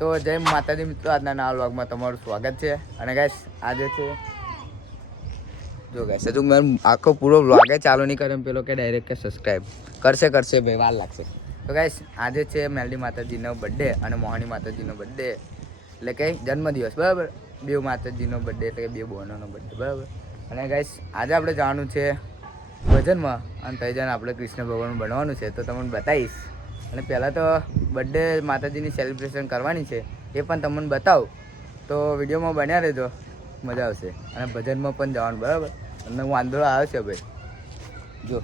તો જય માતાજી મિત્રો, આજના નવા વ્લોગમાં તમારું સ્વાગત છે. અને ગાઈસ આજે છે જો ગાઈસ હજુ મેં આખો પૂરો વ્લોગ ચાલુ નહીં કર્યો, પેલો કે ડાયરેક્ટ કે સબસ્ક્રાઈબ કરશે ભાઈ, વાર લાગશે. તો ગાઈસ આજે છે મેલડી માતાજીનો બર્થડે અને મોહની માતાજીનો બર્થડે, એટલે કે જન્મદિવસ, બરાબર. બે માતાજીનો બર્થડે એટલે કે બે બહેનોનો બર્થડે, બરાબર. અને ગાઈસ આજે આપણે જવાનું છે ભજનમાં અને ત્યાં જઈને આપણે કૃષ્ણ ભગવાન બનવાનું છે, તો તમને બતાવીશ. અને પહેલાં તો બર્થડે માતાજીની સેલિબ્રેશન કરવાની છે, એ પણ તમને બતાવું. તો વિડીયોમાં બન્યા રહેજો, મજા આવશે. અને ભજનમાં પણ જવાનું, બરાબર. અને વાંધો આવે છે ભાઈ, જો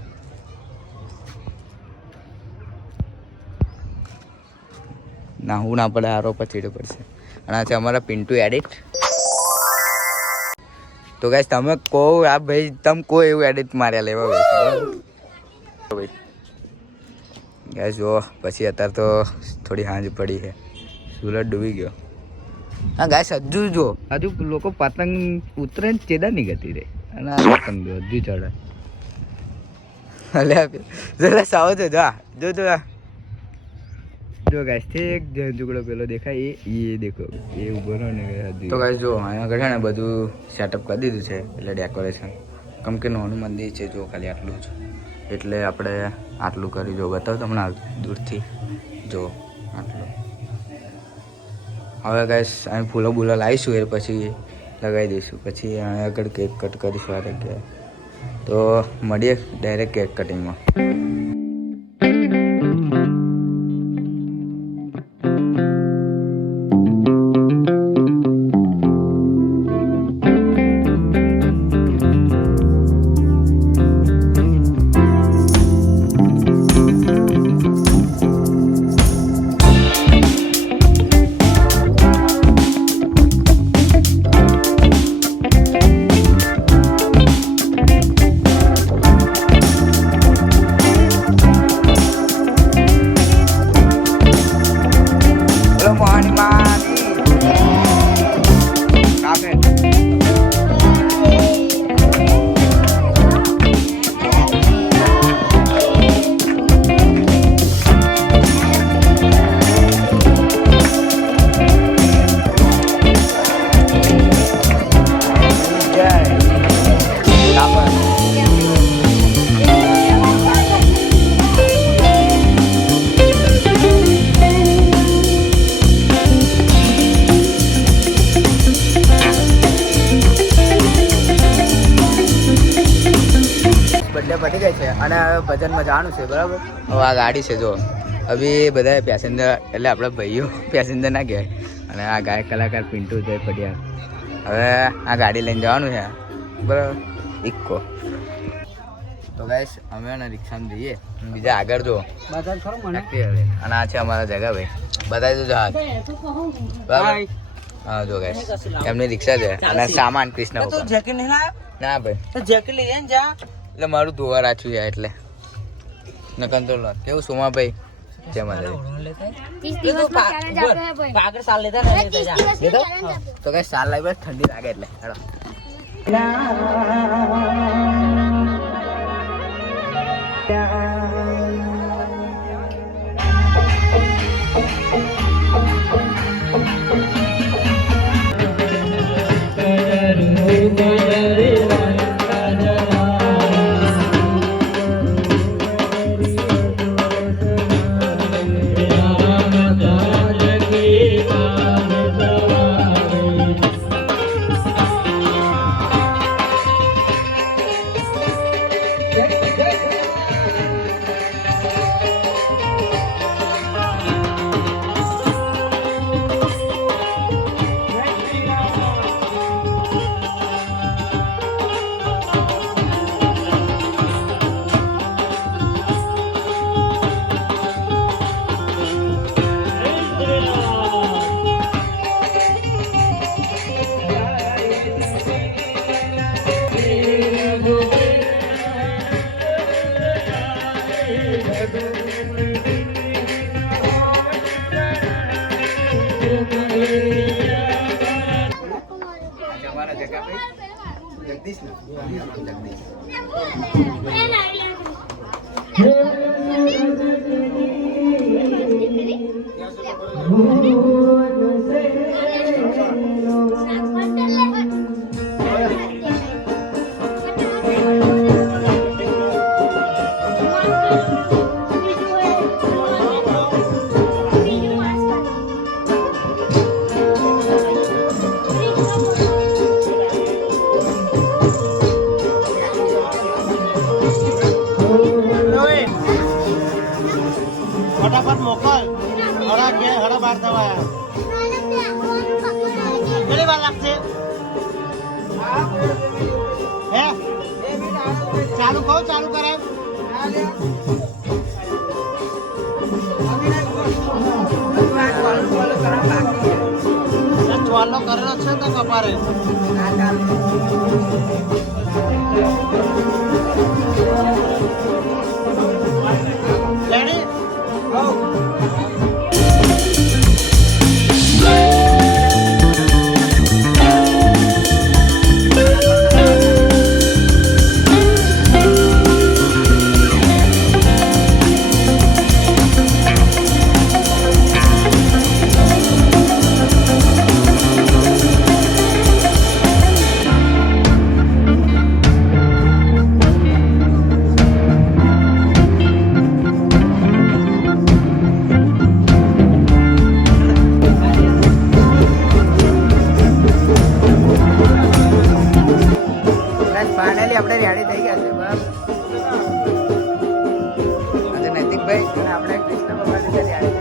ના હું ના પડે, આરો પછીડે પડશે. અને આ છે અમારા પિન્ટુ એડિટ. તો ગાઈસ તમે કહો આ ભાઈ, તમે કહો એવું એડિટ માર્યા લેવા ભાઈ. ગાઈસ જો પછી અત્યારે તો થોડી હાંજ પડી છે, સૂરજ ડૂબી ગયો. હા ગાઈસ હજુ જો હજુ લોકો પતંગ ઉતરે ને ચેડા નહીં ગતી રહે, અને આ પતંગ જો હજુ ચડે. જરા સાવ છે, જો જો ગાઈસ ઠીક ઝુકડો પેલો દેખાય એ દેખો, એ ઉભો રહ્યો ને. તો ગાઈસ જો અહીંયા આગળ છે ને બધું સેટઅપ કરી દીધું છે, એટલે ડેકોરેશન. કેમ કે નાનું મંદિર છે, જો ખાલી આટલું જ, એટલે આપણે આટલું કરી જો બતાવો તમને દૂરથી, જો આટલું. હવે ગાઈસ અહીં ફૂલો બૂલો લાવીશું, એ પછી લગાવી દઈશું, પછી અહીંયા આગળ કેક કટ કરીશું આ જગ્યાએ. તો મળીએ ડાયરેક્ટ કેક કટિંગમાં. બર્થડે પતી ગઈ છે અને હવે ભજનમાં જવાનું છે, બરાબર. હવે આ ગાડી છે જો, હવે બધા પેસેન્જર એટલે આપણા ભાઈઓ પેસેન્જર ના કહેવાય. અને આ ગાયક કલાકાર પિન્ટુ જય પડિયા. હવે આ ગાડી લઈને જવાનું છે, બરાબર, ઇક્કો. તો ગાઈસ અમે ને રિક્ષામાં જઈએ, બીજા આગળ જો અને આ છે અમારા જગા ભાઈ, બતાવી દો જહાજ, બરાબર. હા જો ગાઈસ એમની રિક્ષા છે અને સામાન કૃષ્ણ ના ભાઈ, એટલે મારું ધોવા રાખ્યું છે એટલે ને કંટ્રોલ કેવું સોમાભાઈ જેમાં તો કઈ સાલ લાવી બસ ઠંડી લાગે એટલે હેડો. જગદીશ ને જગદીશ ફટાફટ મોકલ. હરા કે હરા બાર થવા કેટલી વાર લાગશે? હે ચાલુ કહો, ચાલુ કરે. ચોલો કરેલો છે તો કપારે લેડી. ફાઇનલી આપણે રેડી થઈ ગયા છે બરાબર. આજે નૈતિકભાઈ અને આપણે કૃષ્ણ ભગવાન રેડી થઈ ગયા.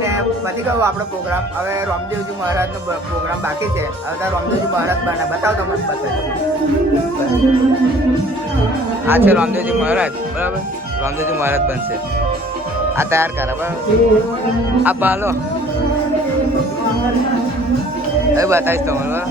ને પછી કહું આપણો પ્રોગ્રામ હવે રામદેવજી મહારાજનો પ્રોગ્રામ બાકી છે. હવે તાર રામદેવજી મહારાજ બતાવ તમને બતાવ. આ છે રામદેવજી મહારાજ, બરાબર. રામદેવજી મહારાજ બનશે. આ તૈયાર કરે બરાબર. આ બાલો એ બતાવીશ તમને બરાબર.